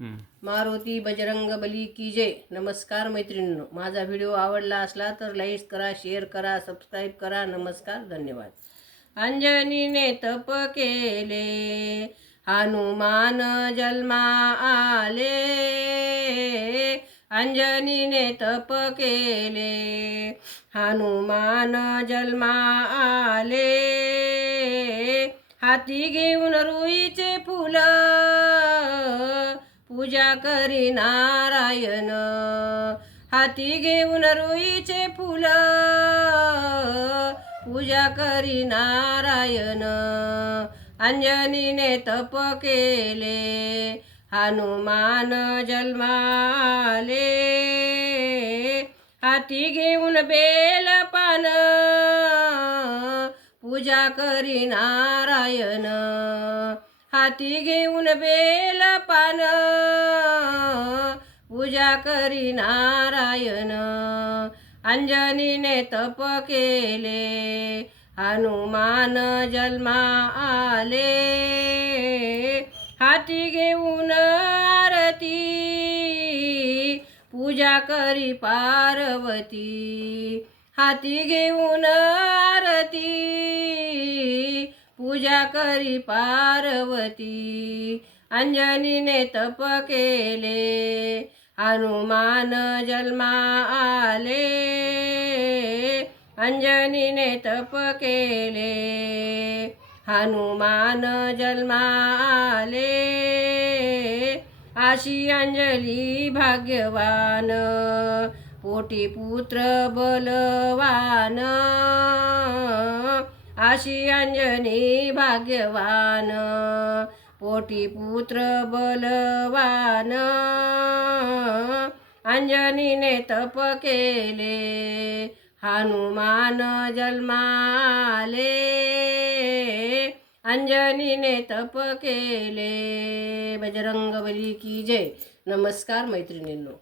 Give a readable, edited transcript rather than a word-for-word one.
मारुती बजरंग बली की जय। नमस्कार मैत्रिणींनो, माझा व्हिडिओ आवडला असला तर लाईक करा, शेअर करा, सबस्क्राईब करा। नमस्कार, धन्यवाद। अंजनीने तप केले, हनुमान जन्मा आले। अंजनीने तप केले, हनुमान जन्मा आले। हाती घेऊन रुईचे फुल, पूजा करी नारायण। हाती घेऊन रुईचे फुल, पूजा करी नारायण। अंजनीने तप केले, हनुमान जन्माले। हाती घेऊन बेल पान, पूजा करी नारायण। हाती घेऊन बेल पान, पूजा करी नारायण। अंजनीने तप केले, हनुमान जन्मा आले। हाती घेऊन आरती, पूजा करी पार्वती। हाती घेऊन आरती, पूजा करी पार्वती। अंजनीने तप केले, हनुमान जन्मा आले। अंजनीने तप केले, हनुमान जन्मा आले। अशी अंजली भाग्यवान, पोटी पुत्र बलवान। अशी अंजनी भाग्यवान, पोटी पुत्र बलवान। अंजनीने तप केले, हनुमान जन्माले। अंजनीने तप केले। बजरंग बली की जय। नमस्कार मैत्रिणींनो।